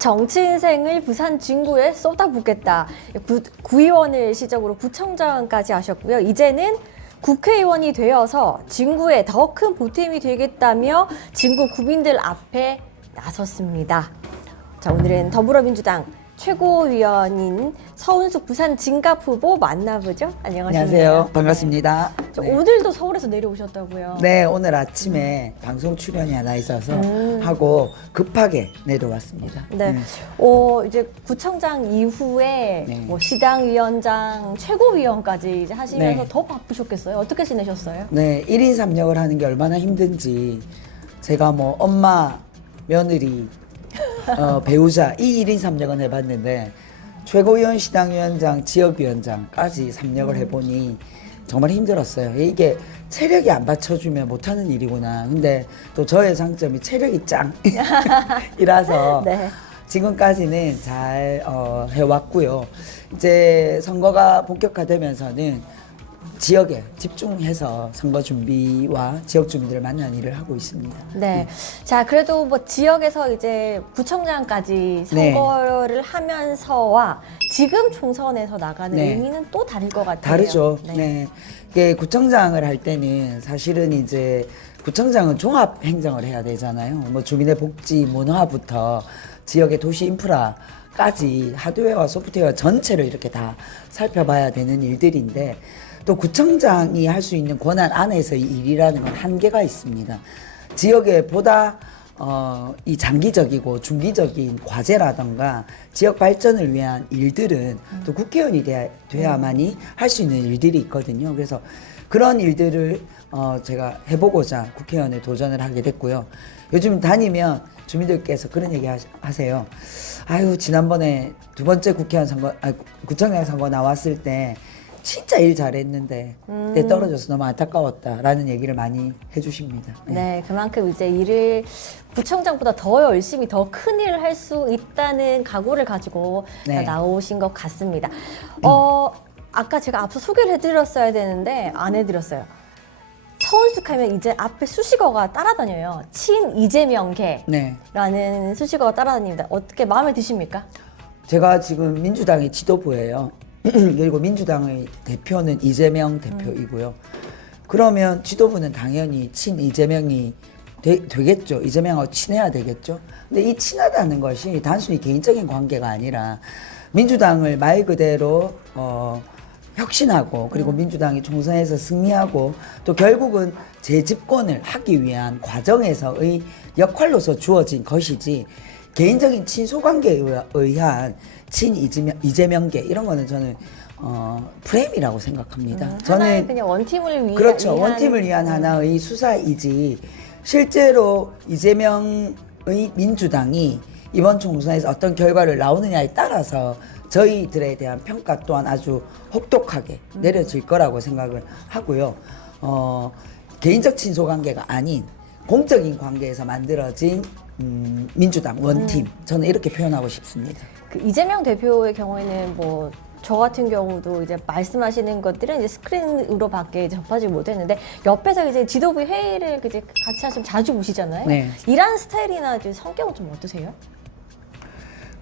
정치 인생을 부산 진구에 쏟아붓겠다. 구의원을 시작으로 구청장까지 하셨고요. 이제는 국회의원이 되어서 진구에 더 큰 보탬이 되겠다며 진구 구민들 앞에 나섰습니다. 자, 오늘은 더불어민주당 최고위원인 서은숙 부산 진갑 후보 만나보죠. 안녕하십니까? 안녕하세요. 반갑습니다. 네. 오늘도 서울에서 내려오셨다고요? 네, 오늘 아침에 방송 출연이 하나 있어서 하고 급하게 내려왔습니다. 네. 이제 구청장 이후에 네. 뭐 시당위원장, 최고위원까지 이제 하시면서 네. 더 바쁘셨겠어요? 어떻게 지내셨어요? 네, 1인 3역을 하는 게 얼마나 힘든지 제가 뭐 엄마, 며느리, 배우자 이 1인 3역은 해봤는데 최고위원, 시당위원장, 지역위원장까지 3역을 해보니 정말 힘들었어요. 이게 체력이 안 받쳐주면 못하는 일이구나. 근데 또 저의 장점이 체력이 짱이라서 네. 지금까지는 잘 해왔고요. 이제 선거가 본격화되면서는 지역에 집중해서 선거 준비와 지역 주민들을 만나는 일을 하고 있습니다. 네. 자, 그래도 뭐 지역에서 이제 구청장까지 네. 선거를 하면서와 지금 총선에서 나가는 네. 의미는 또 다를 것 같아요. 다르죠. 네. 이게 구청장을 할 때는 사실은 이제 구청장은 종합 행정을 해야 되잖아요. 뭐 주민의 복지, 문화부터 지역의 도시 인프라까지 하드웨어와 소프트웨어 전체를 이렇게 다 살펴봐야 되는 일들인데 또 구청장이 할 수 있는 권한 안에서의 일이라는 건 한계가 있습니다. 지역에 보다 이 장기적이고 중기적인 과제라던가 지역 발전을 위한 일들은 또 국회의원이 돼야만이 할 수 있는 일들이 있거든요. 그래서 그런 일들을 제가 해보고자 국회의원에 도전을 하게 됐고요. 요즘 다니면 주민들께서 그런 얘기 하세요. 아유, 지난번에 두 번째 국회의원 선거, 구청장 선거 나왔을 때 진짜 일 잘했는데 때 떨어져서 너무 안타까웠다라는 얘기를 많이 해주십니다. 네, 그만큼 이제 일을 구청장보다 더 열심히 더 큰 일을 할 수 있다는 각오를 가지고 네. 나오신 것 같습니다. 아까 제가 앞서 소개를 해드렸어야 되는데 안 해드렸어요. 서은숙 하면 이제 앞에 수식어가 따라다녀요. 친 이재명계라는 네. 수식어가 따라다닙니다. 어떻게 마음에 드십니까? 제가 지금 민주당의 지도부예요. 그리고 민주당의 대표는 이재명 대표이고요. 그러면 지도부는 당연히 친 이재명이 되겠죠. 이재명하고 친해야 되겠죠. 근데 이 친하다는 것이 단순히 개인적인 관계가 아니라 민주당을 말 그대로 혁신하고 그리고 민주당이 총선에서 승리하고 또 결국은 재집권을 하기 위한 과정에서의 역할로서 주어진 것이지 개인적인 친소관계에 의한 친 이재명계 이런 거는 저는 프레임이라고 생각합니다. 하나의 저는 그냥 원팀을 위한 그렇죠. 원팀을 위한 하나의 수사이지 실제로 이재명의 민주당이 이번 총선에서 어떤 결과를 나오느냐에 따라서 저희들에 대한 평가 또한 아주 혹독하게 내려질 거라고 생각을 하고요. 개인적 친소관계가 아닌 공적인 관계에서 만들어진 민주당 원팀 저는 이렇게 표현하고 싶습니다. 그 이재명 대표의 경우에는 뭐 저 같은 경우도 이제 말씀하시는 것들은 이제 스크린으로밖에 접하지 못했는데 옆에서 이제 지도부 회의를 이제 같이 하시면 자주 보시잖아요. 네. 일하는 스타일이나 이제 성격은 좀 어떠세요?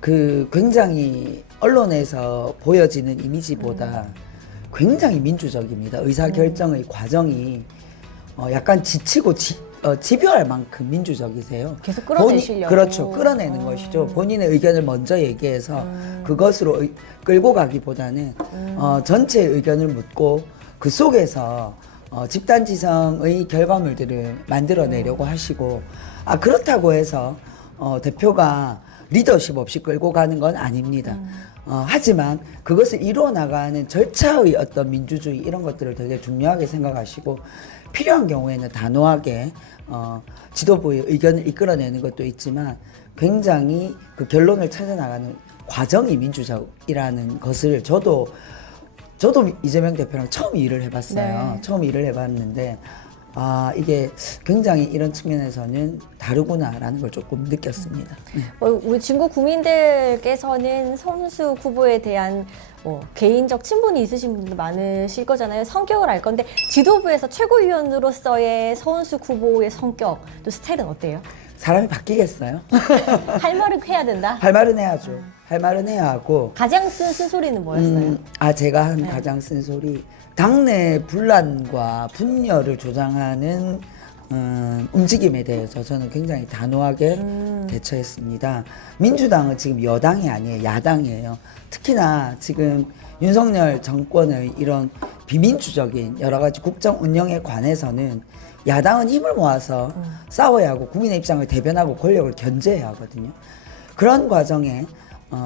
그 굉장히 언론에서 보여지는 이미지보다 굉장히 민주적입니다. 의사결정의 과정이 약간 지치고 집요할 만큼 민주적이세요. 계속 끌어내시려고. 그렇죠. 끌어내는 것이죠. 본인의 의견을 먼저 얘기해서 그것으로 끌고 가기보다는 전체의 의견을 묻고 그 속에서 집단지성의 결과물들을 만들어내려고 하시고 그렇다고 해서 대표가 리더십 없이 끌고 가는 건 아닙니다. 하지만 그것을 이루어 나가는 절차의 어떤 민주주의 이런 것들을 되게 중요하게 생각하시고 필요한 경우에는 단호하게 지도부의 의견을 이끌어내는 것도 있지만 굉장히 그 결론을 찾아나가는 과정이 민주적이라는 것을 저도 이재명 대표랑 처음 일을 해봤어요. 네. 처음 일을 해봤는데 이게 굉장히 이런 측면에서는 다르구나라는 걸 조금 느꼈습니다. 우리 진구 국민들께서는 서은숙 후보에 대한 개인적 친분이 있으신 분들 많으실 거잖아요. 성격을 알 건데 지도부에서 최고위원으로서의 서은숙 후보의 성격 또 스타일은 어때요? 사람이 바뀌겠어요? 할 말은 해야 된다. 할 말은 해야죠. 할 말은 해야 하고. 가장 쓴 소리는 뭐였어요? 제가 한 네. 가장 쓴 소리. 당내 분란과 분열을 조장하는 움직임에 대해서 저는 굉장히 단호하게 대처했습니다. 민주당은 지금 여당이 아니에요. 야당이에요. 특히나 지금 윤석열 정권의 이런 비민주적인 여러 가지 국정 운영에 관해서는 야당은 힘을 모아서 싸워야 하고 국민의 입장을 대변하고 권력을 견제해야 하거든요. 그런 과정에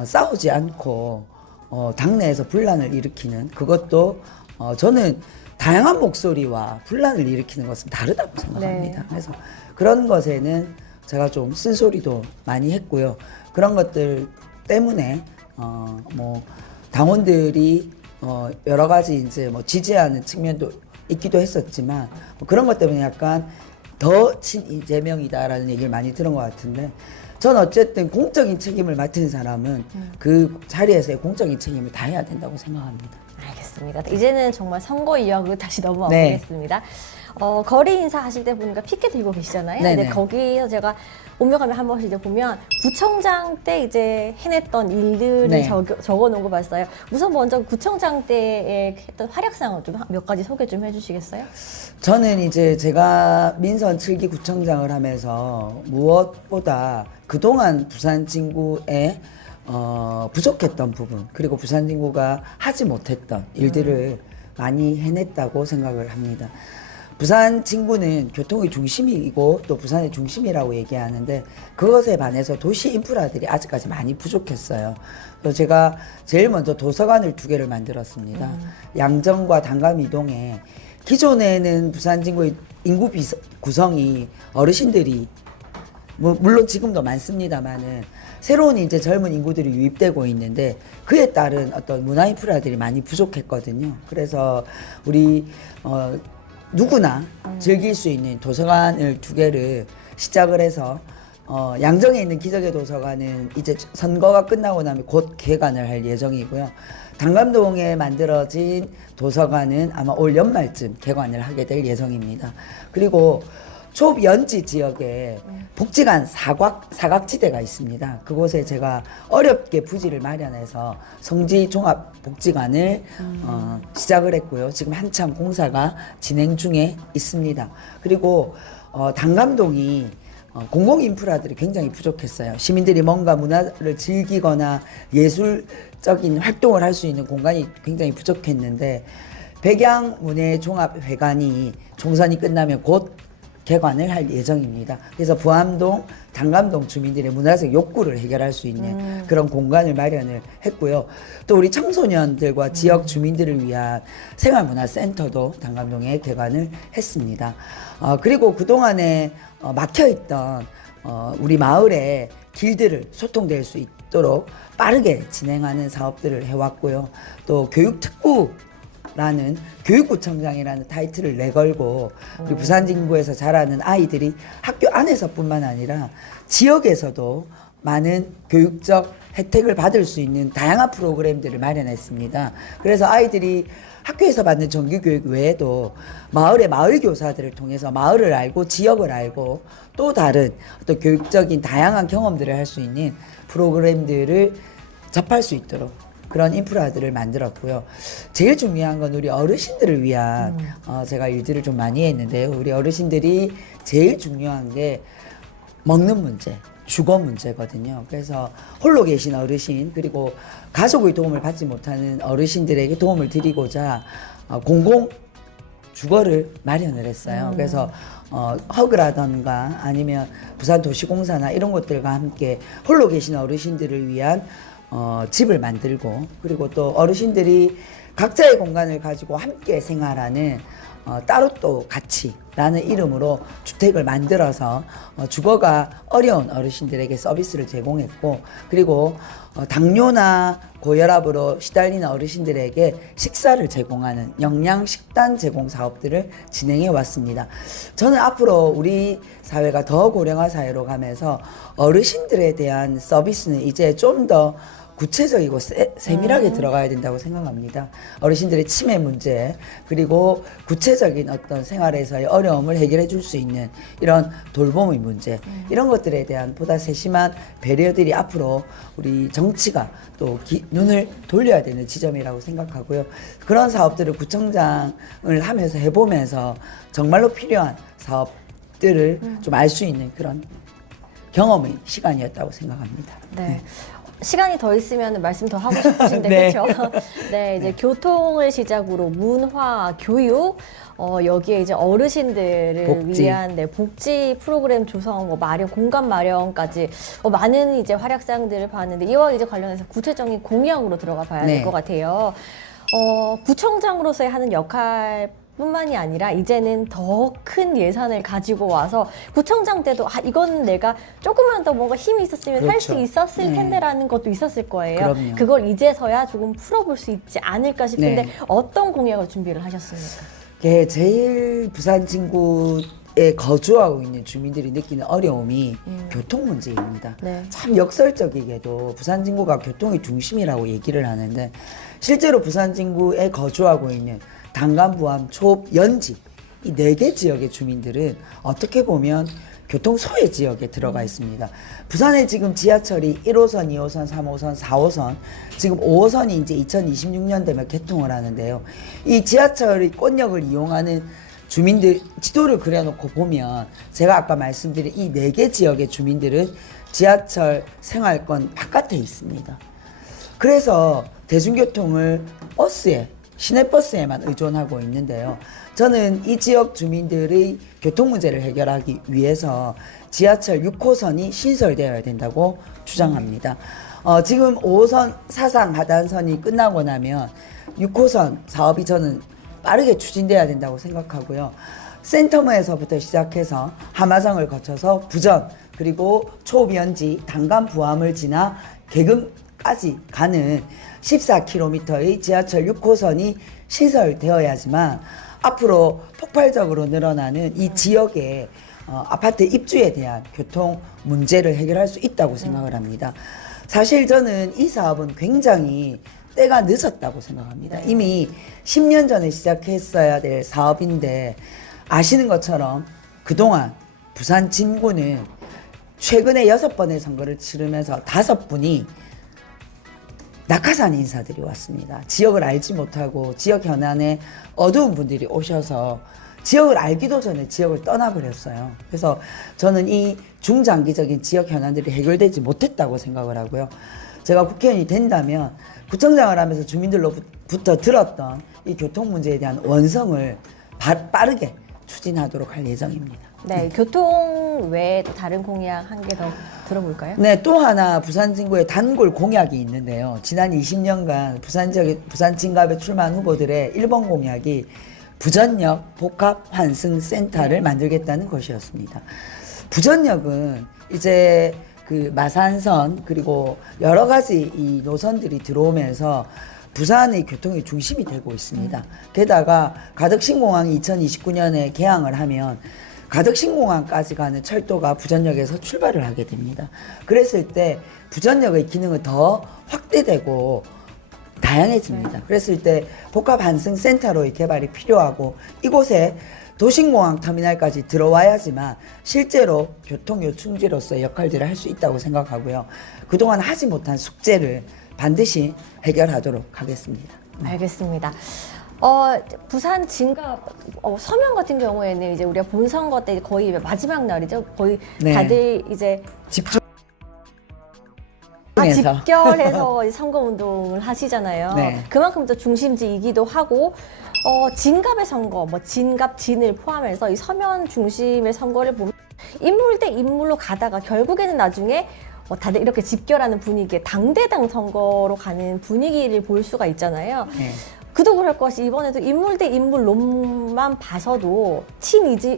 싸우지 않고 당내에서 분란을 일으키는 그것도 저는 다양한 목소리와 분란을 일으키는 것은 다르다고 생각합니다. 네. 그래서 그런 것에는 제가 좀 쓴소리도 많이 했고요. 그런 것들 때문에 뭐 당원들이 여러 가지 이제 뭐 지지하는 측면도 있기도 했었지만 뭐 그런 것 때문에 약간 더 친이재명이다라는 얘기를 많이 들은 것 같은데 전 어쨌든 공적인 책임을 맡은 사람은 그 자리에서의 공적인 책임을 다해야 된다고 생각합니다. 알겠습니다. 이제는 정말 선거 이야기로 다시 넘어가 네. 보겠습니다. 거리 인사 하실 때 보니까 피켓 들고 계시잖아요. 네네. 근데 거기서 제가 오며 가며 한 번씩 이제 보면 구청장 때 이제 해냈던 일들을 네. 적어 놓은 거 봤어요. 우선 먼저 구청장 때에 했던 활약상을 좀 몇 가지 소개 좀 해주시겠어요? 저는 이제 제가 민선 7기 구청장을 하면서 무엇보다 그동안 부산 진구에 부족했던 부분 그리고 부산 진구가 하지 못했던 일들을 많이 해냈다고 생각을 합니다. 부산 진구는 교통의 중심이고 또 부산의 중심이라고 얘기하는데 그것에 반해서 도시 인프라들이 아직까지 많이 부족했어요. 그래서 제가 제일 먼저 도서관을 2개를 만들었습니다. 양정과 단감 이동에 기존에는 부산 진구의 인구 구성이 어르신들이 물론 지금도 많습니다만은 새로운 이제 젊은 인구들이 유입되고 있는데 그에 따른 어떤 문화 인프라들이 많이 부족했거든요. 그래서 우리 누구나 즐길 수 있는 도서관을 2개를 시작을 해서 양정에 있는 기적의 도서관은 이제 선거가 끝나고 나면 곧 개관을 할 예정이고요. 단감동에 만들어진 도서관은 아마 올 연말쯤 개관을 하게 될 예정입니다. 그리고 초연지 지역에 복지관 사각지대가 있습니다. 그곳에 제가 어렵게 부지를 마련해서 성지 종합복지관을 시작을 했고요. 지금 한참 공사가 진행 중에 있습니다. 그리고 단감동이 공공 인프라들이 굉장히 부족했어요. 시민들이 뭔가 문화를 즐기거나 예술적인 활동을 할 수 있는 공간이 굉장히 부족했는데 백양문예종합회관이 총선이 끝나면 곧 개관을 할 예정입니다. 그래서 부암동, 단감동 주민들의 문화적 욕구를 해결할 수 있는 그런 공간을 마련을 했고요. 또 우리 청소년들과 지역 주민들을 위한 생활문화센터도 단감동에 개관을 했습니다. 그리고 그동안에 막혀있던 우리 마을의 길들을 소통될 수 있도록 빠르게 진행하는 사업들을 해왔고요. 또 교육특구 라는 교육구청장이라는 타이틀을 내걸고 우리 부산 진구에서 자라는 아이들이 학교 안에서뿐만 아니라 지역에서도 많은 교육적 혜택을 받을 수 있는 다양한 프로그램들을 마련했습니다. 그래서 아이들이 학교에서 받는 정규교육 외에도 마을의 마을교사들을 통해서 마을을 알고 지역을 알고 또 다른 어떤 교육적인 다양한 경험들을 할 수 있는 프로그램들을 접할 수 있도록 그런 인프라들을 만들었고요. 제일 중요한 건 우리 어르신들을 위한 제가 일들을 좀 많이 했는데요. 우리 어르신들이 제일 중요한 게 먹는 문제, 주거 문제거든요. 그래서 홀로 계신 어르신 그리고 가족의 도움을 받지 못하는 어르신들에게 도움을 드리고자 공공 주거를 마련을 했어요. 그래서 허그라던가 아니면 부산도시공사나 이런 것들과 함께 홀로 계신 어르신들을 위한 집을 만들고 그리고 또 어르신들이 각자의 공간을 가지고 함께 생활하는 따로 또 같이라는 이름으로 주택을 만들어서 주거가 어려운 어르신들에게 서비스를 제공했고 그리고 당뇨나 고혈압으로 시달리는 어르신들에게 식사를 제공하는 영양식단 제공 사업들을 진행해 왔습니다. 저는 앞으로 우리 사회가 더 고령화 사회로 가면서 어르신들에 대한 서비스는 이제 좀 더 구체적이고 세밀하게 들어가야 된다고 생각합니다. 어르신들의 치매 문제 그리고 구체적인 어떤 생활에서의 어려움을 해결해 줄 수 있는 이런 돌봄의 문제 이런 것들에 대한 보다 세심한 배려들이 앞으로 우리 정치가 또 눈을 돌려야 되는 지점이라고 생각하고요. 그런 사업들을 구청장을 하면서 해보면서 정말로 필요한 사업들을 좀 알 수 있는 그런 경험의 시간이었다고 생각합니다. 네. 시간이 더 있으면 말씀 더 하고 싶으신데 네. 그렇죠? 네, 이제 교통을 시작으로 문화, 교육, 여기에 이제 어르신들을 복지. 위한 복지 프로그램 조성, 마련, 공간 마련까지 많은 이제 활약상들을 봤는데 이와 이제 관련해서 구체적인 공약으로 들어가 봐야 될 네. 것 같아요. 구청장으로서의 하는 역할 뿐만이 아니라 이제는 더 큰 예산을 가지고 와서 구청장 때도 이건 내가 조금만 더 뭔가 힘이 있었으면 할 수 그렇죠. 있었을 네. 텐데라는 것도 있었을 거예요. 그럼요. 그걸 이제서야 조금 풀어볼 수 있지 않을까 싶은데 네. 어떤 공약을 준비를 하셨습니까? 제일 부산 진구에 거주하고 있는 주민들이 느끼는 어려움이 교통 문제입니다. 네. 참 역설적이게도 부산 진구가 교통의 중심이라고 얘기를 하는데 실제로 부산 진구에 거주하고 있는 단감, 부암, 초읍, 연지 이 4개 지역의 주민들은 어떻게 보면 교통 소외 지역에 들어가 있습니다. 부산에 지금 지하철이 1호선, 2호선, 3호선, 4호선, 지금 5호선이 이제 2026년 되면 개통을 하는데요. 이 지하철의 꽃역을 이용하는 주민들 지도를 그려놓고 보면 제가 아까 말씀드린 이 4개 지역의 주민들은 지하철 생활권 바깥에 있습니다. 그래서 대중교통을 버스에 시내버스에만 의존하고 있는데요. 저는 이 지역 주민들의 교통 문제를 해결하기 위해서 지하철 6호선이 신설되어야 된다고 주장합니다. 지금 5호선 사상 하단선이 끝나고 나면 6호선 사업이 저는 빠르게 추진돼야 된다고 생각하고요. 센터머에서부터 시작해서 하마정을 거쳐서 부전 그리고 초변지 단감 부암을 지나 개금까지 가는 14km의 지하철 6호선이 시설되어야지만 앞으로 폭발적으로 늘어나는 이 지역의 아파트 입주에 대한 교통 문제를 해결할 수 있다고 생각을 합니다. 사실 저는 이 사업은 굉장히 때가 늦었다고 생각합니다. 이미 10년 전에 시작했어야 될 사업인데 아시는 것처럼 그동안 부산 진구는 최근에 6번의 선거를 치르면서 5분이 낙하산 인사들이 왔습니다. 지역을 알지 못하고 지역 현안에 어두운 분들이 오셔서 지역을 알기도 전에 지역을 떠나버렸어요. 그래서 저는 이 중장기적인 지역 현안들이 해결되지 못했다고 생각을 하고요. 제가 국회의원이 된다면 구청장을 하면서 주민들로부터 들었던 이 교통 문제에 대한 원성을 빠르게 추진하도록 할 예정입니다. 네, 교통 외에 또 다른 공약 한 개 더 들어볼까요? 네, 또 하나 부산 진구의 단골 공약이 있는데요. 지난 20년간 부산 지역의 부산 진갑에 출마한 후보들의 1번 공약이 부전역 복합 환승 센터를 만들겠다는 것이었습니다. 부전역은 이제 그 마산선 그리고 여러 가지 이 노선들이 들어오면서 부산의 교통의 중심이 되고 있습니다. 게다가 가덕신공항이 2029년에 개항을 하면 가덕신공항까지 가는 철도가 부전역에서 출발을 하게 됩니다. 그랬을 때 부전역의 기능은 더 확대되고 다양해집니다. 그랬을 때 복합 환승센터로의 개발이 필요하고 이곳에 도심공항 터미널까지 들어와야지만 실제로 교통 요충지로서의 역할들을 할 수 있다고 생각하고요. 그동안 하지 못한 숙제를 반드시 해결하도록 하겠습니다. 알겠습니다. 부산 진갑 서면 같은 경우에는 이제 우리가 본선거 때 거의 마지막 날이죠. 거의 네. 다들 이제 집중 집결해서 선거 운동을 하시잖아요. 네. 그만큼 또 중심지이기도 하고 진갑의 선거, 진갑 진을 포함해서 이 서면 중심의 선거를 보면 인물 대 인물로 가다가 결국에는 나중에 다들 이렇게 집결하는 분위기에 당대당 선거로 가는 분위기를 볼 수가 있잖아요. 네. 그도 그럴 것이 이번에도 인물 대 인물론만 봐서도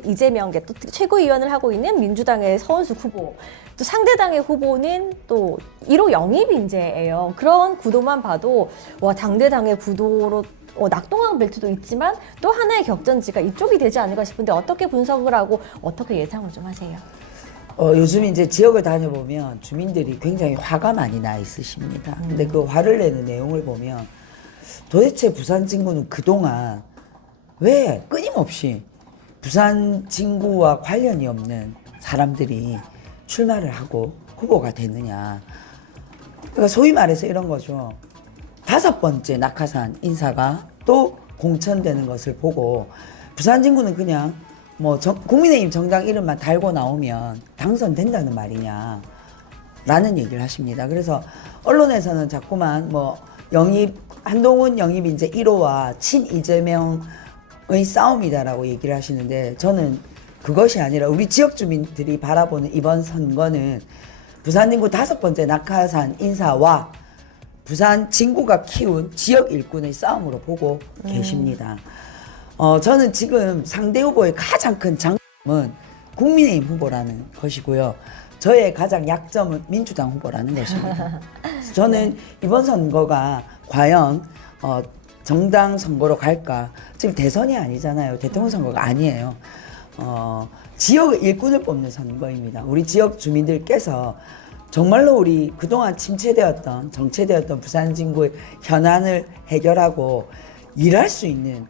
이재명계 또 최고위원을 하고 있는 민주당의 서은숙 후보 또 상대당의 후보는 또 1호 영입인재예요. 그런 구도만 봐도 와 당대당의 구도로 낙동강 벨트도 있지만 또 하나의 격전지가 이쪽이 되지 않을까 싶은데 어떻게 분석을 하고 어떻게 예상을 좀 하세요? 요즘 이제 지역을 다녀보면 주민들이 굉장히 화가 많이 나 있으십니다. 근데 그 화를 내는 내용을 보면 도대체 부산 진구는 그동안 왜 끊임없이 부산 진구와 관련이 없는 사람들이 출마를 하고 후보가 되느냐. 그러니까 소위 말해서 이런 거죠. 5번째 낙하산 인사가 또 공천되는 것을 보고 부산 진구는 그냥 뭐 국민의힘 정당 이름만 달고 나오면 당선된다는 말이냐 라는 얘기를 하십니다. 그래서 언론에서는 자꾸만 뭐 한동훈 영입 이제 1호와 친 이재명의 싸움이다라고 얘기를 하시는데 저는 그것이 아니라 우리 지역 주민들이 바라보는 이번 선거는 부산 진구 5번째 낙하산 인사와 부산 진구가 키운 지역 일꾼의 싸움으로 보고 계십니다. 저는 지금 상대 후보의 가장 큰 장점은 국민의힘 후보라는 것이고요. 저의 가장 약점은 민주당 후보라는 것입니다. 저는 이번 선거가 과연 정당 선거로 갈까? 지금 대선이 아니잖아요. 대통령 선거가 아니에요. 지역 일꾼을 뽑는 선거입니다. 우리 지역 주민들께서 정말로 우리 그동안 정체되었던 부산 진구의 현안을 해결하고 일할 수 있는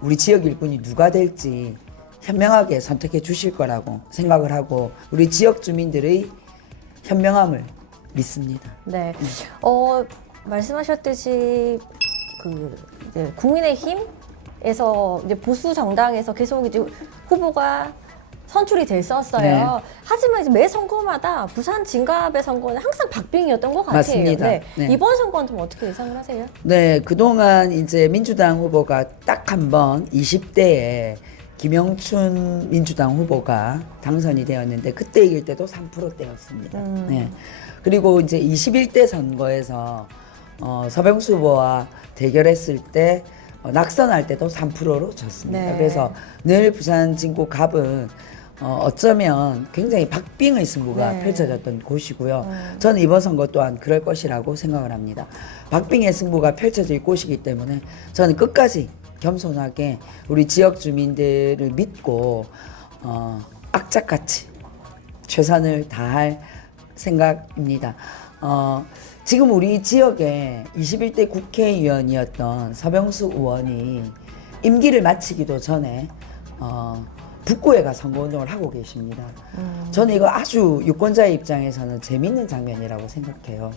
우리 지역 일꾼이 누가 될지 현명하게 선택해 주실 거라고 생각을 하고 우리 지역 주민들의 현명함을 믿습니다. 네. 말씀하셨듯이 이제 국민의힘에서 이제 보수 정당에서 계속 이제 후보가 선출이 됐었어요. 네. 하지만 이제 매 선거마다 부산 진갑의 선거는 항상 박빙이었던 것 같아요. 맞습니다. 네. 네. 이번 선거는 좀 어떻게 예상을 하세요? 네, 그동안 이제 민주당 후보가 딱 한 번 20대에 김영춘 민주당 후보가 당선이 되었는데 그때 이길 때도 3%대였습니다. 네. 그리고 이제 21대 선거에서 서병수 후보와 대결했을 때 낙선할 때도 3%로 졌습니다. 네. 그래서 늘 부산 진구 갑은 어쩌면 굉장히 박빙의 승부가 네. 펼쳐졌던 곳이고요. 저는 이번 선거 또한 그럴 것이라고 생각을 합니다. 박빙의 승부가 펼쳐질 곳이기 때문에 저는 끝까지 겸손하게 우리 지역 주민들을 믿고 악착같이 최선을 다할 생각입니다. 지금 우리 지역에 21대 국회의원이었던 서병수 의원이 임기를 마치기도 전에 북구에 가 선거운동을 하고 계십니다. 저는 이거 아주 유권자의 입장에서는 재밌는 장면이라고 생각해요.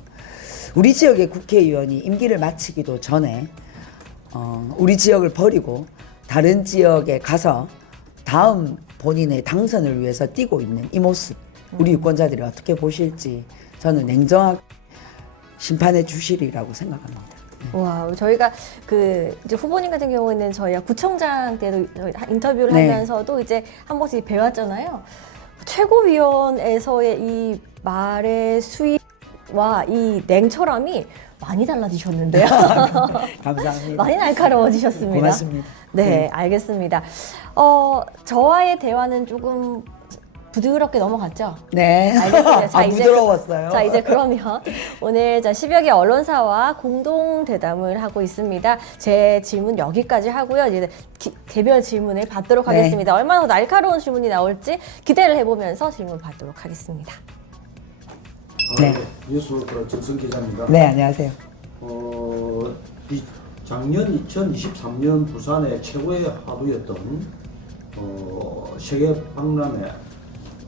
우리 지역의 국회의원이 임기를 마치기도 전에 우리 지역을 버리고 다른 지역에 가서 다음 본인의 당선을 위해서 뛰고 있는 이 모습 우리 유권자들이 어떻게 보실지 저는 냉정하게 심판해 주시리라고 생각합니다. 와, 저희가 이제 후보님 같은 경우에는 저희가 구청장 때도 인터뷰를 네. 하면서도 이제 한 번씩 배웠잖아요. 최고위원에서의 이 말의 수위와 이 냉철함이 많이 달라지셨는데요. 감사합니다. 많이 날카로워지셨습니다. 고맙습니다. 네, 알겠습니다. 저와의 대화는 조금 부드럽게 넘어갔죠? 네. 알겠습니다. 자, 이제 부드러웠어요. 자, 이제 그러면 오늘 10여 개 언론사와 공동 대담을 하고 있습니다. 제 질문 여기까지 하고요. 이제 개별 질문을 받도록 네. 하겠습니다. 얼마나 더 날카로운 질문이 나올지 기대를 해보면서 질문 받도록 하겠습니다. 네. 뉴스 정승 기자입니다. 네, 안녕하세요. 작년 2023년 부산의 최고의 하루였던 세계 박람회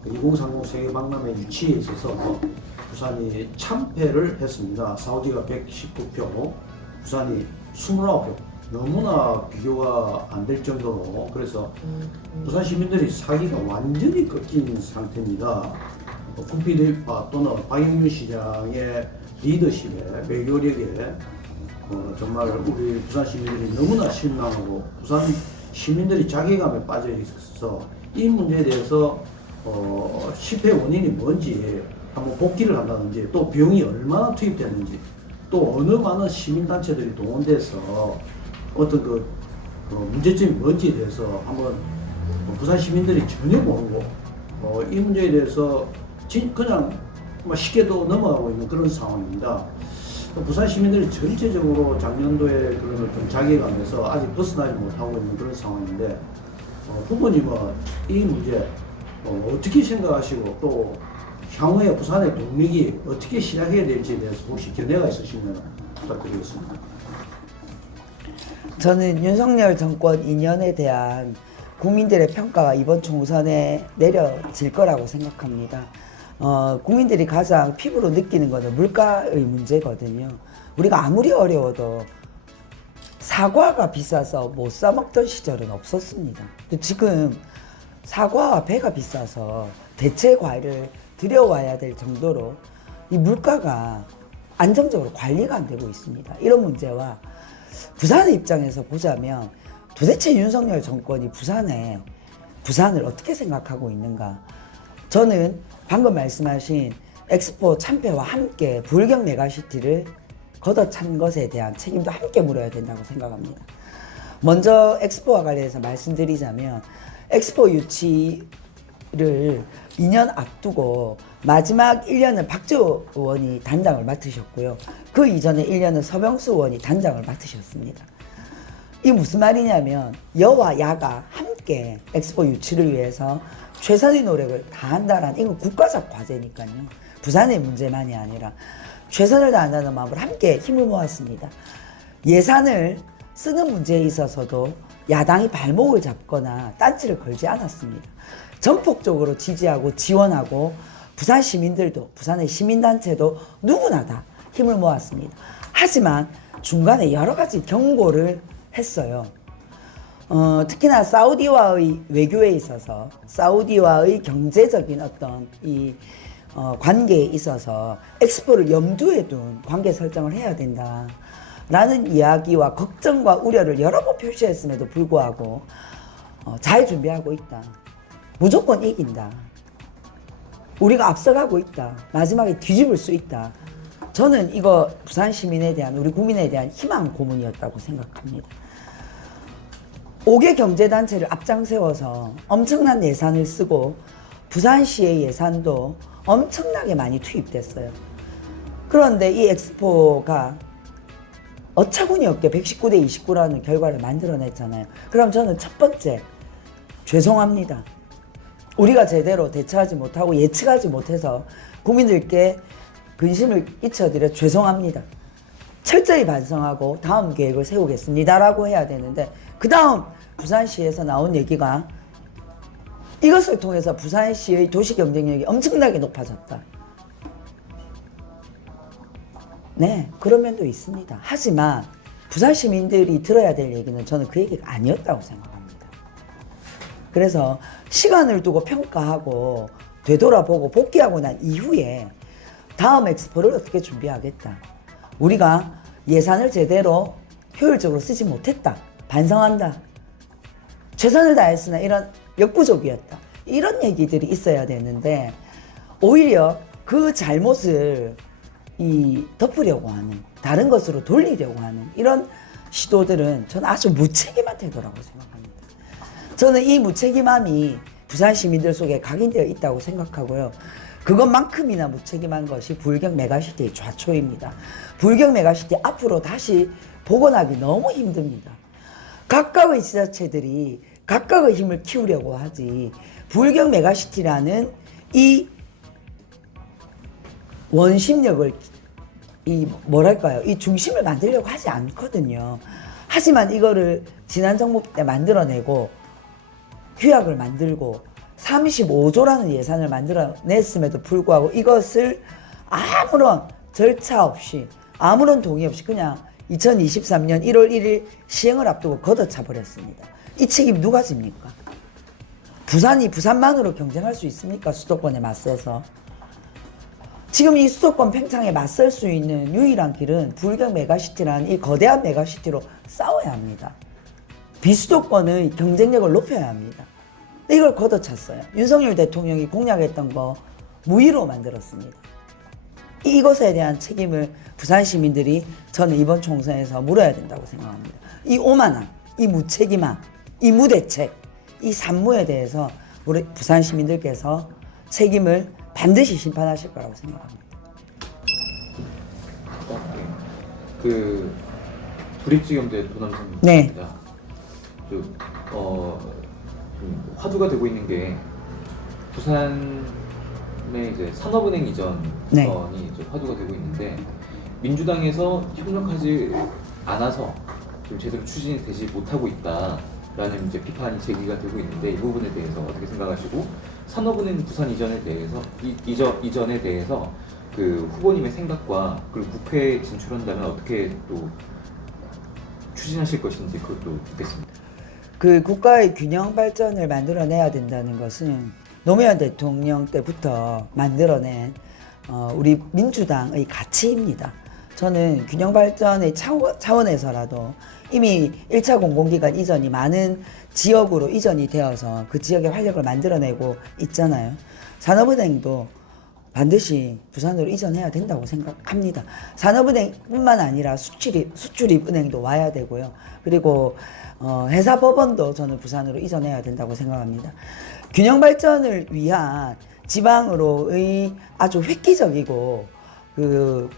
2030 세계 박람회 유치에 있어서 부산이 참패를 했습니다. 사우디가 119표, 부산이 29표. 너무나 비교가 안 될 정도로 그래서 부산 시민들이 사기가 완전히 꺾인 상태입니다. 군피대파 또는 박영민 시장의 리더십에 외교력에 정말 우리 부산 시민들이 너무나 실망하고 부산 시민들이 자괴감에 빠져 있어서 이 문제에 대해서 실패 원인이 뭔지 한번 복귀를 한다든지 또 비용이 얼마나 투입되는지 또 어느 많은 시민단체들이 동원돼서 어떤 문제점이 뭔지에 대해서 한번 부산 시민들이 전혀 모르고 이 문제에 대해서 그냥 쉽게도 넘어가고 있는 그런 상황입니다. 부산 시민들이 전체적으로 작년도에 그런 좀 자괴감에서 아직 벗어나지 못하고 있는 그런 상황인데 후보님은 이 문제 어떻게 생각하시고 또 향후에 부산의 동력이 어떻게 시작해야 될지에 대해서 혹시 견해가 있으시면 부탁드리겠습니다. 저는 윤석열 정권 2년에 대한 국민들의 평가가 이번 총선에 내려질 거라고 생각합니다. 국민들이 가장 피부로 느끼는 것은 물가의 문제거든요. 우리가 아무리 어려워도 사과가 비싸서 못 사 먹던 시절은 없었습니다. 근데 지금 사과와 배가 비싸서 대체 과일을 들여와야 될 정도로 이 물가가 안정적으로 관리가 안 되고 있습니다. 이런 문제와 부산의 입장에서 보자면 도대체 윤석열 정권이 부산을 어떻게 생각하고 있는가? 저는 방금 말씀하신 엑스포 참패와 함께 불경 메가시티를 걷어찬 것에 대한 책임도 함께 물어야 된다고 생각합니다. 먼저 엑스포와 관련해서 말씀드리자면 엑스포 유치를 2년 앞두고 마지막 1년은 박지호 의원이 단장을 맡으셨고요. 그 이전에 1년은 서병수 의원이 단장을 맡으셨습니다. 이 무슨 말이냐면 여와 야가 함께 엑스포 유치를 위해서 최선의 노력을 다한다라는 이건 국가적 과제니까요. 부산의 문제만이 아니라 최선을 다한다는 마음으로 함께 힘을 모았습니다. 예산을 쓰는 문제에 있어서도 야당이 발목을 잡거나 딴지를 걸지 않았습니다. 전폭적으로 지지하고 지원하고 부산 시민들도 부산의 시민단체도 누구나 다 힘을 모았습니다. 하지만 중간에 여러 가지 경고를 했어요. 특히나 사우디와의 외교에 있어서 사우디와의 경제적인 어떤 이 관계에 있어서 엑스포를 염두에 둔 관계 설정을 해야 된다라는 이야기와 걱정과 우려를 여러 번 표시했음에도 불구하고 잘 준비하고 있다. 무조건 이긴다. 우리가 앞서가고 있다. 마지막에 뒤집을 수 있다. 저는 이거 부산 시민에 대한 우리 국민에 대한 희망 고문이었다고 생각합니다. 5개 경제단체를 앞장 세워서 엄청난 예산을 쓰고 부산시의 예산도 엄청나게 많이 투입됐어요. 그런데 이 엑스포가 어처구니 없게 119대 29라는 결과를 만들어냈잖아요. 그럼 저는 첫 번째 죄송합니다. 우리가 제대로 대처하지 못하고 예측하지 못해서 국민들께 근심을 끼쳐드려 죄송합니다. 철저히 반성하고 다음 계획을 세우겠습니다라고 해야 되는데 그 다음 부산시에서 나온 얘기가 이것을 통해서 부산시의 도시 경쟁력이 엄청나게 높아졌다. 네, 그런 면도 있습니다. 하지만 부산 시민들이 들어야 될 얘기는 저는 그 얘기가 아니었다고 생각합니다. 그래서 시간을 두고 평가하고 되돌아보고 복귀하고 난 이후에 다음 엑스포를 어떻게 준비하겠다. 우리가 예산을 제대로 효율적으로 쓰지 못했다. 반성한다. 최선을 다했으나 이런 역부족이었다. 이런 얘기들이 있어야 되는데 오히려 그 잘못을 덮으려고 하는 다른 것으로 돌리려고 하는 이런 시도들은 저는 아주 무책임한 태도라고 생각합니다. 저는 이 무책임함이 부산 시민들 속에 각인되어 있다고 생각하고요. 그것만큼이나 무책임한 것이 불경 메가시티의 좌초입니다. 불경 메가시티 앞으로 다시 복원하기 너무 힘듭니다. 각각의 지자체들이 각각의 힘을 키우려고 하지 불경 메가시티라는 이 원심력을 이 중심을 만들려고 하지 않거든요. 하지만 이거를 지난 정부 때 만들어내고 규약을 만들고 35조라는 예산을 만들어냈음에도 불구하고 이것을 아무런 절차 없이 아무런 동의 없이 그냥 2023년 1월 1일 시행을 앞두고 걷어차 버렸습니다. 이 책임 누가 집니까? 부산이 부산만으로 경쟁할 수 있습니까? 수도권에 맞서서. 지금 이 수도권 팽창에 맞설 수 있는 유일한 길은 불경 메가시티라는 이 거대한 메가시티로 싸워야 합니다. 비수도권의 경쟁력을 높여야 합니다. 근데 이걸 걷어찼어요. 윤석열 대통령이 공약했던 거 무의로 만들었습니다. 이것에 대한 책임을 부산 시민들이 저는 이번 총선에서 물어야 된다고 생각합니다. 이 오만함, 이 무책임함, 이 무대책, 이 산무에 대해서 우리 부산 시민들께서 책임을 반드시 심판하실 거라고 생각합니다. 그 브릿지 경제 도남성입니다. 네. 화두가 되고 있는 게 부산의 이제 산업은행 이전 네. 건이 이제 화두가 되고 있는데 민주당에서 협력하지 않아서 지금 제대로 추진이 되지 못하고 있다라는 이제 비판이 제기가 되고 있는데 이 부분에 대해서 어떻게 생각하시고 산업은행 부산 이전에 대해서 이전에 대해서 그 후보님의 생각과 그리고 국회에 진출한다면 어떻게 또 추진하실 것인지 그것도 듣겠습니다. 그 국가의 균형 발전을 만들어내야 된다는 것은 노무현 대통령 때부터 만들어낸 우리 민주당의 가치입니다. 저는 균형 발전의 차원에서라도 이미 1차 공공기관 이전이 많은 지역으로 이전이 되어서 그 지역의 활력을 만들어내고 있잖아요. 산업은행도 반드시 부산으로 이전해야 된다고 생각합니다. 산업은행뿐만 아니라 수출입은행도 와야 되고요. 그리고 회사법원도 저는 부산으로 이전해야 된다고 생각합니다. 균형 발전을 위한 지방으로의 아주 획기적이고 그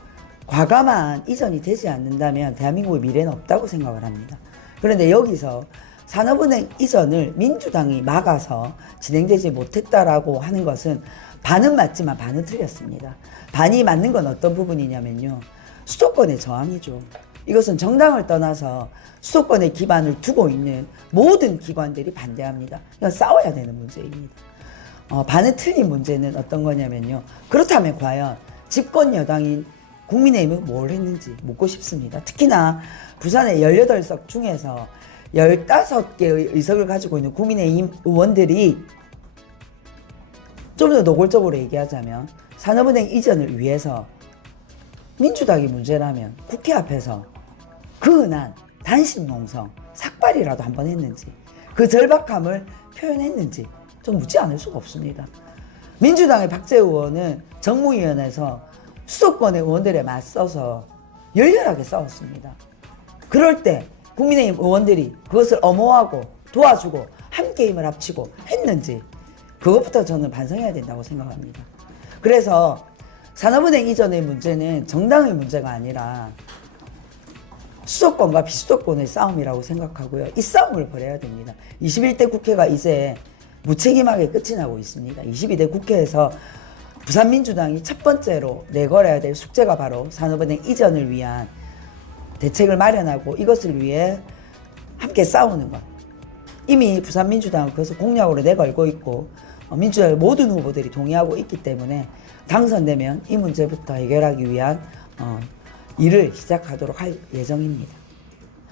과감한 이전이 되지 않는다면 대한민국의 미래는 없다고 생각을 합니다. 그런데 여기서 산업은행 이전을 민주당이 막아서 진행되지 못했다라고 하는 것은 반은 맞지만 반은 틀렸습니다. 반이 맞는 건 어떤 부분이냐면요. 수도권의 저항이죠. 이것은 정당을 떠나서 수도권의 기반을 두고 있는 모든 기관들이 반대합니다. 이건 싸워야 되는 문제입니다. 반은 틀린 문제는 어떤 거냐면요. 그렇다면 과연 집권 여당인 국민의힘은 뭘 했는지 묻고 싶습니다. 특히나 부산의 18석 중에서 15개의 의석을 가지고 있는 국민의힘 의원들이 좀 더 노골적으로 얘기하자면 산업은행 이전을 위해서 민주당이 문제라면 국회 앞에서 그 흔한 단신농성, 삭발이라도 한번 했는지 그 절박함을 표현했는지 좀 묻지 않을 수가 없습니다. 민주당의 박재 의원은 정무위원회에서 수도권의 의원들에 맞서서 열렬하게 싸웠습니다. 그럴 때 국민의힘 의원들이 그것을 엄호하고 도와주고 함께 힘을 합치고 했는지 그것부터 저는 반성해야 된다고 생각합니다. 그래서 산업은행 이전의 문제는 정당의 문제가 아니라 수도권과 비수도권의 싸움이라고 생각하고요. 이 싸움을 벌여야 됩니다. 21대 국회가 이제 무책임하게 끝이 나고 있습니다. 22대 국회에서 부산민주당이 첫 번째로 내걸어야 될 숙제가 바로 산업은행 이전을 위한 대책을 마련하고 이것을 위해 함께 싸우는 것. 이미 부산민주당은 그것을 공약으로 내걸고 있고 민주당의 모든 후보들이 동의하고 있기 때문에 당선되면 이 문제부터 해결하기 위한 일을 시작하도록 할 예정입니다.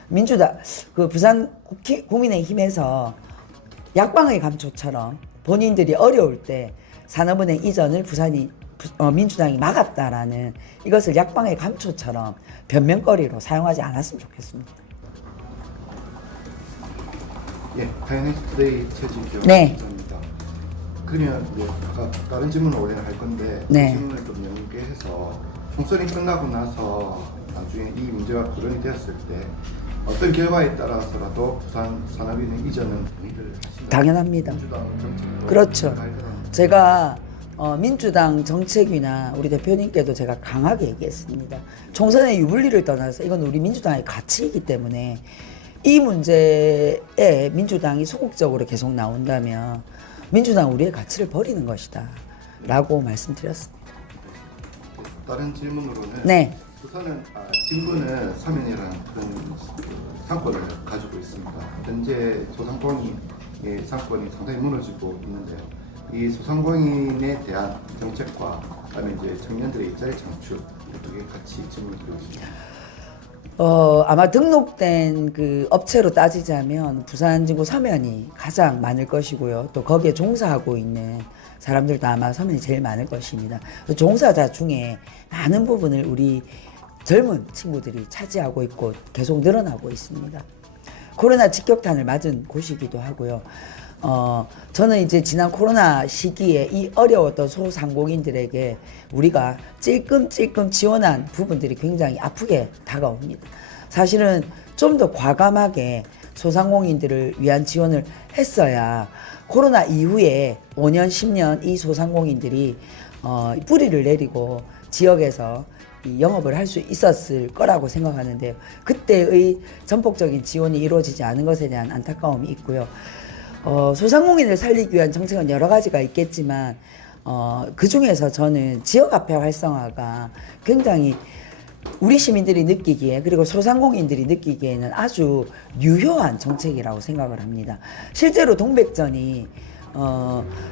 민주당, 그 부산 국민의힘에서 약방의 감초처럼 본인들이 어려울 때 산업은행 이전을 민주당이 막았다라는 이것을 약방의 감초처럼 변명거리로 사용하지 않았으면 좋겠습니다. 예, 파이낸스투데이 최진경 네. 기자입니다. 그러면 아까 다른 질문을 원래 할 건데 네. 그 질문을 좀 연계해서 총선이 끝나고 나서 나중에 이 문제가 거론이 되었을 때 어떤 결과에 따라서라도 부산 산업은행 이전은 동의를 하신다. 당연합니다. 민주당 정책으로 그렇죠. 발견한 제가 민주당 정책위나 우리 대표님께도 제가 강하게 얘기했습니다. 총선의 유불리를 떠나서 이건 우리 민주당의 가치이기 때문에 이 문제에 민주당이 소극적으로 계속 나온다면 민주당 우리의 가치를 버리는 것이다 라고 말씀드렸습니다. 다른 질문으로는 네. 부산은 진구는 사면이라는 그런 상권을 가지고 있습니다. 현재 소상공인의 상권이 상당히 무너지고 있는데요. 이 소상공인에 대한 정책과 그다음에 이제 청년들의 일자리 창출 어떻게 같이 질문드리고 있습니다. 아마 등록된 그 업체로 따지자면 부산진구 서면이 가장 많을 것이고요. 또 거기에 종사하고 있는 사람들도 아마 서면이 제일 많을 것입니다. 종사자 중에 많은 부분을 우리 젊은 친구들이 차지하고 있고 계속 늘어나고 있습니다. 코로나 직격탄을 맞은 곳이기도 하고요. 저는 이제 지난 코로나 시기에 이 어려웠던 소상공인들에게 우리가 찔끔찔끔 지원한 부분들이 굉장히 아프게 다가옵니다. 사실은 좀 더 과감하게 소상공인들을 위한 지원을 했어야 코로나 이후에 5년, 10년 이 소상공인들이 뿌리를 내리고 지역에서 이 영업을 할 수 있었을 거라고 생각하는데요. 그때의 전폭적인 지원이 이루어지지 않은 것에 대한 안타까움이 있고요. 소상공인을 살리기 위한 정책은 여러 가지가 있겠지만 그 중에서 저는 지역화폐 활성화가 굉장히 우리 시민들이 느끼기에 그리고 소상공인들이 느끼기에는 아주 유효한 정책이라고 생각을 합니다. 실제로 동백전이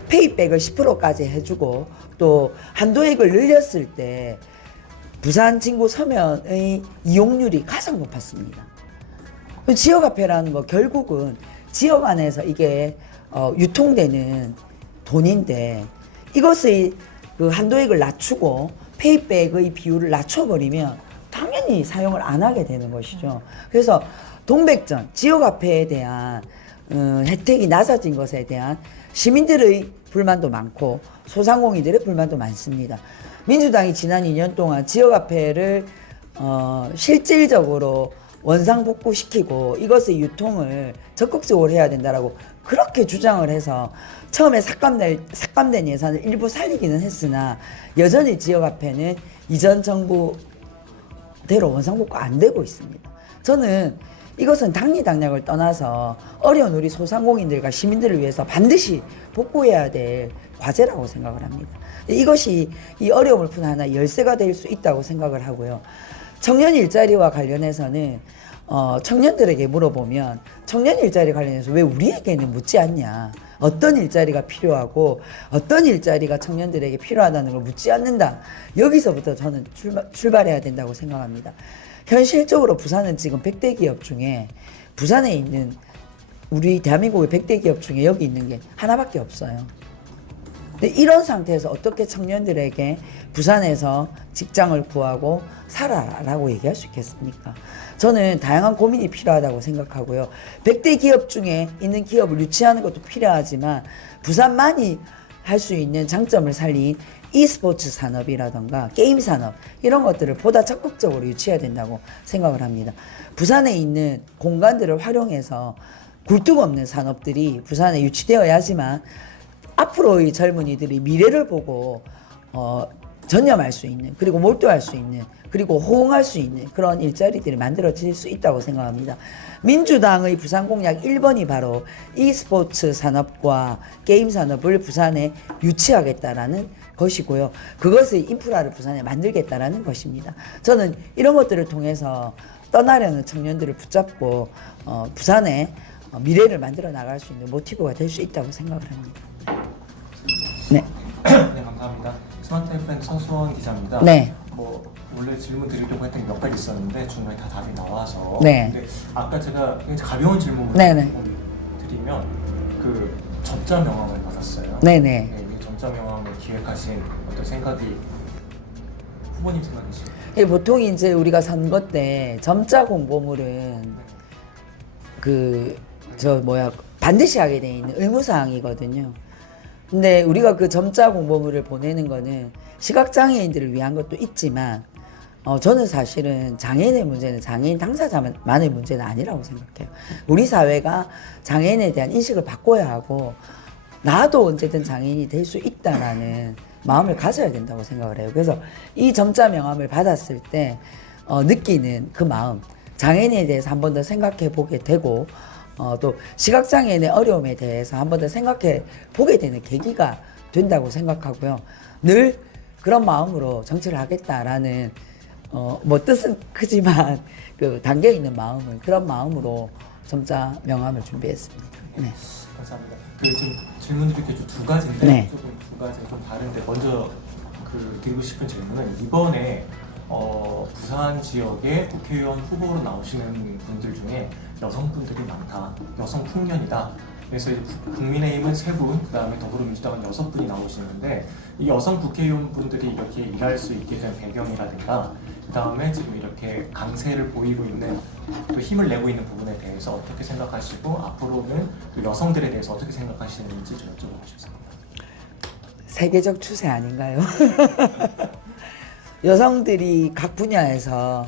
페이백을 10%까지 해주고 또 한도액을 늘렸을 때 부산 진구 서면의 이용률이 가장 높았습니다. 지역화폐라는 거 결국은 지역 안에서 이게 유통되는 돈인데 이것의 그 한도액을 낮추고 페이백의 비율을 낮춰버리면 당연히 사용을 안 하게 되는 것이죠. 그래서 동백전 지역화폐에 대한 혜택이 낮아진 것에 대한 시민들의 불만도 많고 소상공인들의 불만도 많습니다. 민주당이 지난 2년 동안 지역화폐를 실질적으로 원상복구시키고 이것의 유통을 적극적으로 해야 된다라고 그렇게 주장을 해서 처음에 삭감된 예산을 일부 살리기는 했으나 여전히 지역화폐는 이전 정부대로 원상복구 안 되고 있습니다. 저는 이것은 당리당략을 떠나서 어려운 우리 소상공인들과 시민들을 위해서 반드시 복구해야 될 과제라고 생각을 합니다. 이것이 이 어려움을 푸는 하나의 열쇠가 될 수 있다고 생각을 하고요. 청년 일자리와 관련해서는 청년들에게 물어보면 청년 일자리 관련해서 왜 우리에게는 묻지 않냐, 어떤 일자리가 필요하고 어떤 일자리가 청년들에게 필요하다는 걸 묻지 않는다. 여기서부터 저는 출발해야 된다고 생각합니다. 현실적으로 부산은 지금 100대 기업 중에 부산에 있는 우리 대한민국의 100대 기업 중에 여기 있는 게 하나밖에 없어요. 근데 이런 상태에서 어떻게 청년들에게 부산에서 직장을 구하고 살아라고 얘기할 수 있겠습니까? 저는 다양한 고민이 필요하다고 생각하고요. 100대 기업 중에 있는 기업을 유치하는 것도 필요하지만 부산만이 할 수 있는 장점을 살린 e스포츠 산업이라던가 게임 산업 이런 것들을 보다 적극적으로 유치해야 된다고 생각을 합니다. 부산에 있는 공간들을 활용해서 굴뚝 없는 산업들이 부산에 유치되어야지만 앞으로의 젊은이들이 미래를 보고 전념할 수 있는 그리고 몰두할 수 있는 그리고 호응할 수 있는 그런 일자리들이 만들어질 수 있다고 생각합니다. 민주당의 부산 공약 1번이 바로 e스포츠 산업과 게임 산업을 부산에 유치하겠다라는 것이고요. 그것의 인프라를 부산에 만들겠다라는 것입니다. 저는 이런 것들을 통해서 떠나려는 청년들을 붙잡고 부산에 미래를 만들어 나갈 수 있는 모티브가 될 수 있다고 생각을 합니다. 네. 네, 감사합니다. 스마트 FM 서수원 기자입니다. 네. 원래 질문 드리려고 했던 게 몇 가지 있었는데 중간에 다 답이 나와서. 네. 근데 아까 제가 굉장히 가벼운 질문을 네네. 드리면 그 점자 명함을 받았어요. 네네. 네, 이 점자 명함을 기획하신 어떤 생각이 후보님 생각이시죠? 보통 이제 우리가 선거 때 점자 공보물은 반드시 하게 돼 있는 의무사항이거든요. 근데 우리가 그 점자 공보물을 보내는 거는 시각장애인들을 위한 것도 있지만 저는 사실은 장애인의 문제는 장애인 당사자만의 문제는 아니라고 생각해요. 우리 사회가 장애인에 대한 인식을 바꿔야 하고 나도 언제든 장애인이 될 수 있다라는 마음을 가져야 된다고 생각을 해요. 그래서 이 점자 명함을 받았을 때 느끼는 그 마음, 장애인에 대해서 한 번 더 생각해 보게 되고 또 시각장애인의 어려움에 대해서 한 번 더 생각해 보게 되는 계기가 된다고 생각하고요. 늘 그런 마음으로 정치를 하겠다라는 뜻은 크지만 그 담겨 있는 마음은 그런 마음으로 점자 명함을 준비했습니다. 네. 감사합니다. 지금 질문 드릴 게 두 가지인데 네. 조금 두 가지가 좀 다른데 먼저 드리고 싶은 질문은 이번에 부산 지역의 국회의원 후보로 나오시는 분들 중에 여성분들이 많다, 여성 풍년이다. 그래서 이제 국민의힘은 3분, 그다음에 더불어민주당은 6분이 나오시는데 이 여성 국회의원분들이 이렇게 일할 수 있게 된 배경이라든가 그다음에 지금 이렇게 강세를 보이고 있는 또 힘을 내고 있는 부분에 대해서 어떻게 생각하시고 앞으로는 그 여성들에 대해서 어떻게 생각하시는지 좀 여쭤보고 싶습니다. 세계적 추세 아닌가요? 여성들이 각 분야에서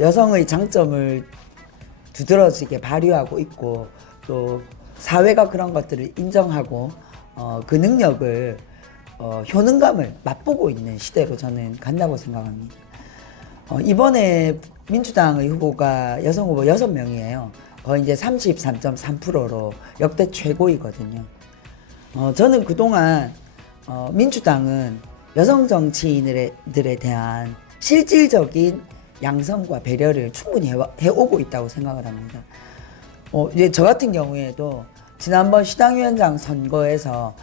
여성의 장점을 두드러지게 발휘하고 있고 또 사회가 그런 것들을 인정하고 그 능력을 효능감을 맛보고 있는 시대로 저는 간다고 생각합니다. 이번에 민주당의 후보가 여성 후보 6명이에요. 거의 이제 33.3%로 역대 최고이거든요. 저는 그동안 민주당은 여성 정치인들에 대한 실질적인 양성과 배려를 충분히 해오고 있다고 생각을 합니다. 이제 저 같은 경우에도 지난번 시당위원장 선거에서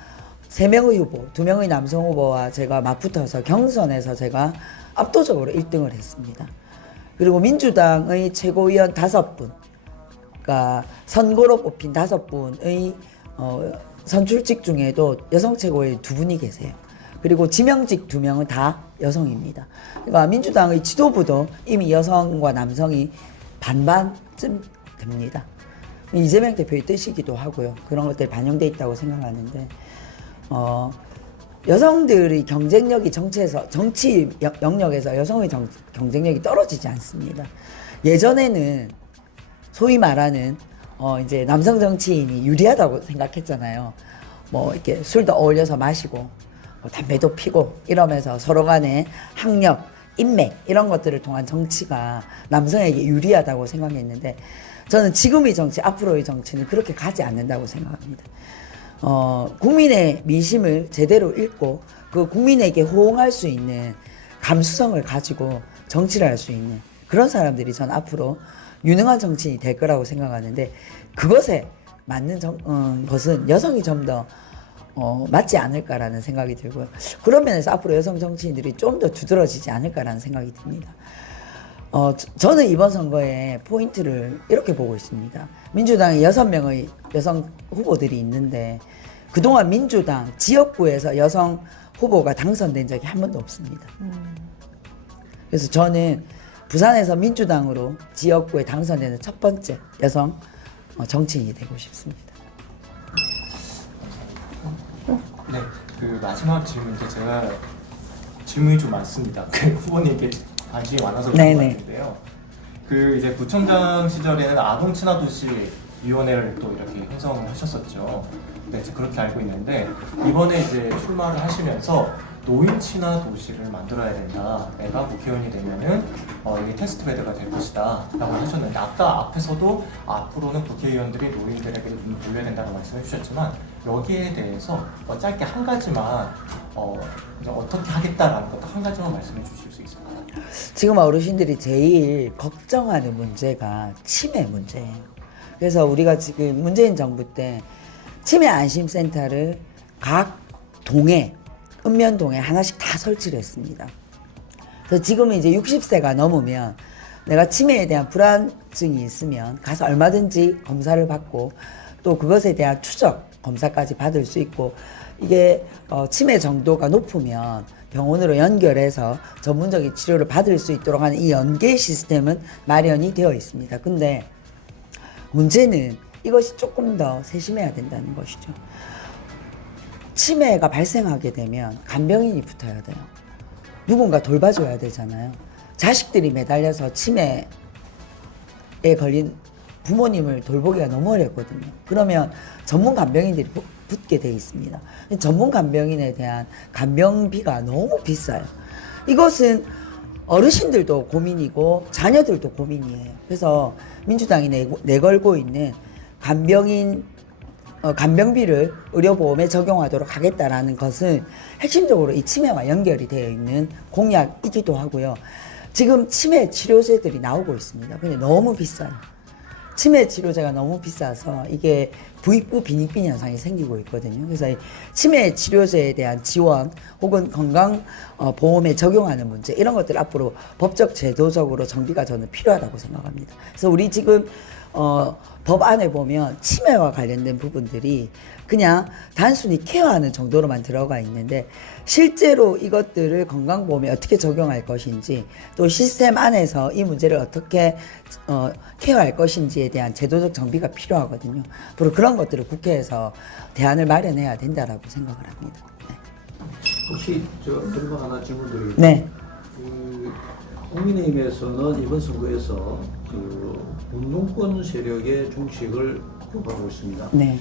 3명의 후보, 2명의 남성 후보와 제가 맞붙어서 경선에서 제가 압도적으로 1등을 했습니다. 그리고 민주당의 최고위원 5분, 그러니까 선거로 뽑힌 5분의 선출직 중에도 여성 최고위 2분이 계세요. 그리고 지명직 2명은 다 여성입니다. 그러니까 민주당의 지도부도 이미 여성과 남성이 반반쯤 됩니다. 이재명 대표의 뜻이기도 하고요. 그런 것들이 반영돼 있다고 생각하는데 여성들의 경쟁력이 정치 영역에서 여성의 경쟁력이 떨어지지 않습니다. 예전에는 소위 말하는 이제 남성 정치인이 유리하다고 생각했잖아요. 뭐 이렇게 술도 어울려서 마시고 담배도 피고 이러면서 서로 간에 학력, 인맥 이런 것들을 통한 정치가 남성에게 유리하다고 생각했는데 저는 지금의 정치, 앞으로의 정치는 그렇게 가지 않는다고 생각합니다. 국민의 민심을 제대로 읽고 그 국민에게 호응할 수 있는 감수성을 가지고 정치를 할 수 있는 그런 사람들이 전 앞으로 유능한 정치인이 될 거라고 생각하는데 그것에 맞는 것은 여성이 좀 더 맞지 않을까라는 생각이 들고요. 그런 면에서 앞으로 여성 정치인들이 좀 더 두드러지지 않을까라는 생각이 듭니다. 저는 이번 선거에 포인트를 이렇게 보고 있습니다. 민주당에 6명의 여성 후보들이 있는데 그동안 민주당 지역구에서 여성 후보가 당선된 적이 한 번도 없습니다. 그래서 저는 부산에서 민주당으로 지역구에 당선되는 첫 번째 여성 정치인이 되고 싶습니다. 네, 그 마지막 질문인데 제가 질문이 좀 많습니다. 그 후보님께 관심이 많아서 그런 것 같은데요. 그 이제 구청장 시절에는 아동 친화 도시 위원회를 또 이렇게 형성을 하셨었죠. 네, 이제 그렇게 알고 있는데 이번에 이제 출마를 하시면서 노인 친화 도시를 만들어야 된다. 내가 국회의원이 되면은 이게 테스트 베드가 될 것이다라고 하셨는데 아까 앞에서도 앞으로는 국회의원들이 노인들에게 눈을 돌려야 된다고 말씀해 주셨지만 여기에 대해서 짧게 한 가지만 이제 어떻게 하겠다라는 것도 한 가지만 말씀해 주실 수 있을까요? 지금 어르신들이 제일 걱정하는 문제가 치매 문제예요. 그래서 우리가 지금 문재인 정부 때 치매 안심센터를 각 동에 읍면동에 하나씩 다 설치를 했습니다. 그래서 지금 이제 60세가 넘으면 내가 치매에 대한 불안증이 있으면 가서 얼마든지 검사를 받고 또 그것에 대한 추적 검사까지 받을 수 있고 이게 치매 정도가 높으면 병원으로 연결해서 전문적인 치료를 받을 수 있도록 하는 이 연계 시스템은 마련이 되어 있습니다. 근데 문제는 이것이 조금 더 세심해야 된다는 것이죠. 치매가 발생하게 되면 간병인이 붙어야 돼요. 누군가 돌봐줘야 되잖아요. 자식들이 매달려서 치매에 걸린 부모님을 돌보기가 너무 어렵거든요. 그러면 전문 간병인들이 붙게 돼 있습니다. 전문 간병인에 대한 간병비가 너무 비싸요. 이것은 어르신들도 고민이고 자녀들도 고민이에요. 그래서 민주당이 내걸고 있는 간병비를 의료보험에 적용하도록 하겠다라는 것은 핵심적으로 이 치매와 연결이 되어 있는 공약이기도 하고요. 지금 치매 치료제들이 나오고 있습니다. 근데 너무 비싸요. 치매 치료제가 너무 비싸서 이게 부익부 빈익빈 현상이 생기고 있거든요. 그래서 이 치매 치료제에 대한 지원 혹은 건강보험에 적용하는 문제 이런 것들 앞으로 법적 제도적으로 정비가 저는 필요하다고 생각합니다. 그래서 우리 지금 법 안에 보면 치매와 관련된 부분들이 그냥 단순히 케어하는 정도로만 들어가 있는데 실제로 이것들을 건강보험에 어떻게 적용할 것인지 또 시스템 안에서 이 문제를 어떻게 케어할 것인지에 대한 제도적 정비가 필요하거든요. 앞으로 그런 것들을 국회에서 대안을 마련해야 된다라고 생각을 합니다. 네. 혹시 질문 하나 질문드리겠습니다. 네. 국민의힘에서는 이번 선거에서 운동권 세력의 중식을 요구하고 있습니다. 네.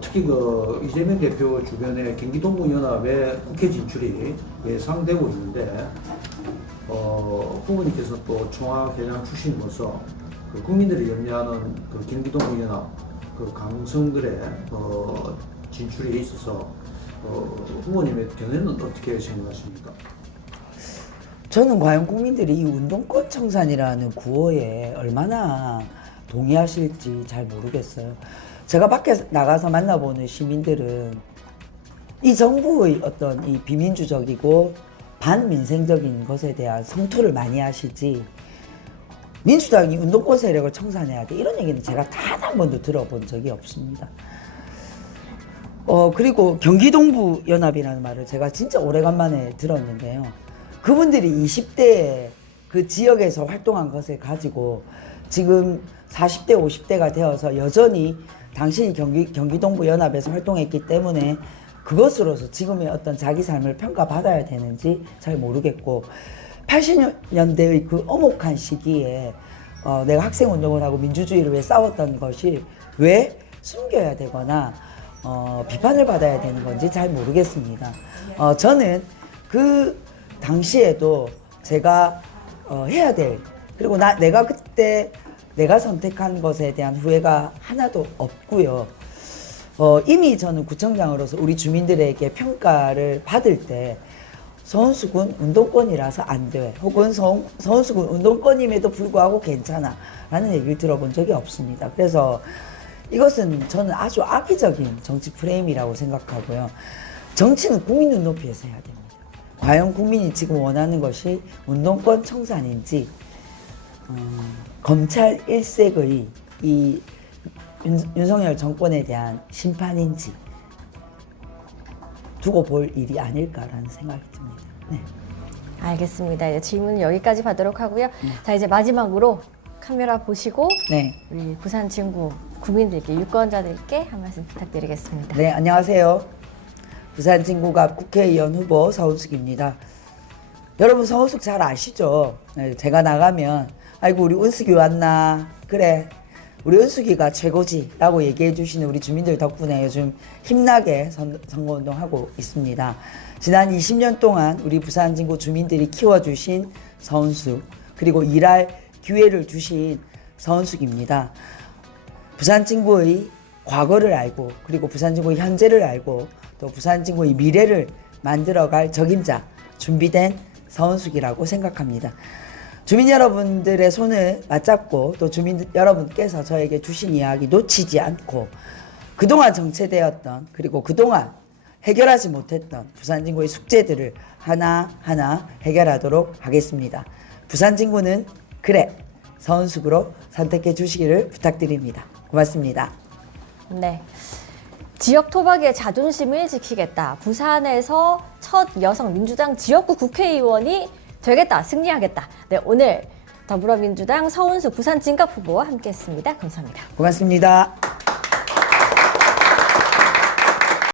특히 이재명 대표 주변에 경기동부연합의 국회 진출이 예상되고 있는데 후보님께서 또 청와회장 출신으로서 그 국민들이 염려하는 그 경기도 민연합 그 강성들의 진출에 있어서 후보님의 견해는 어떻게 생각하십니까? 저는 과연 국민들이 이 운동권 청산이라는 구호에 얼마나 동의하실지 잘 모르겠어요. 제가 밖에 나가서 만나보는 시민들은 이 정부의 어떤 이 비민주적이고 반민생적인 것에 대한 성토를 많이 하시지, 민주당이 운동권 세력을 청산해야 돼, 이런 얘기는 제가 단 한 번도 들어본 적이 없습니다. 그리고 경기동부 연합이라는 말을 제가 진짜 오래간만에 들었는데요. 그분들이 20대에 그 지역에서 활동한 것을 가지고 지금 40대, 50대가 되어서 여전히 당신이 경기동부 연합에서 활동했기 때문에 그것으로서 지금의 어떤 자기 삶을 평가받아야 되는지 잘 모르겠고, 80년대의 그 엄혹한 시기에 내가 학생운동을 하고 민주주의를 위해 싸웠던 것이 왜 숨겨야 되거나 비판을 받아야 되는 건지 잘 모르겠습니다. 저는 그 당시에도 제가 해야 될, 그리고 내가 그때 내가 선택한 것에 대한 후회가 하나도 없고요. 이미 저는 구청장으로서 우리 주민들에게 평가를 받을 때 서원수군 운동권이라서 안 돼, 혹은 서원수군 운동권임에도 불구하고 괜찮아 라는 얘기를 들어본 적이 없습니다. 그래서 이것은 저는 아주 악의적인 정치 프레임이라고 생각하고요. 정치는 국민 눈높이에서 해야 됩니다. 과연 국민이 지금 원하는 것이 운동권 청산인지, 검찰 일색의 이 윤석열 정권에 대한 심판인지 두고 볼 일이 아닐까라는 생각이 듭니다. 네. 알겠습니다. 이제 질문은 여기까지 받도록 하고요. 자, 이제 마지막으로 카메라 보시고 네. 우리 부산 진구 국민들께, 유권자들께 한 말씀 부탁드리겠습니다. 네, 안녕하세요. 부산 진구갑 국회의원 후보 서은숙입니다. 여러분 서은숙 잘 아시죠? 네, 제가 나가면 아이고 우리 은숙이 왔나, 그래 우리 은숙이가 최고지 라고 얘기해 주시는 우리 주민들 덕분에 요즘 힘나게 선거운동하고 있습니다. 지난 20년 동안 우리 부산 진구 주민들이 키워주신 서은숙, 그리고 일할 기회를 주신 서은숙입니다. 부산 진구의 과거를 알고, 그리고 부산 진구의 현재를 알고, 또 부산 진구의 미래를 만들어갈 적임자, 준비된 서은숙이라고 생각합니다. 주민 여러분들의 손을 맞잡고, 또 주민 여러분께서 저에게 주신 이야기 놓치지 않고, 그동안 정체되었던, 그리고 그동안 해결하지 못했던 부산 진구의 숙제들을 하나하나 해결하도록 하겠습니다. 부산 진구는 그래 서은숙으로 선택해 주시기를 부탁드립니다. 고맙습니다. 네. 지역 토박이의 자존심을 지키겠다. 부산에서 첫 여성 민주당 지역구 국회의원이 되겠다. 승리하겠다. 네, 오늘 더불어민주당 서은숙 부산 진갑 후보와 함께했습니다. 감사합니다. 고맙습니다.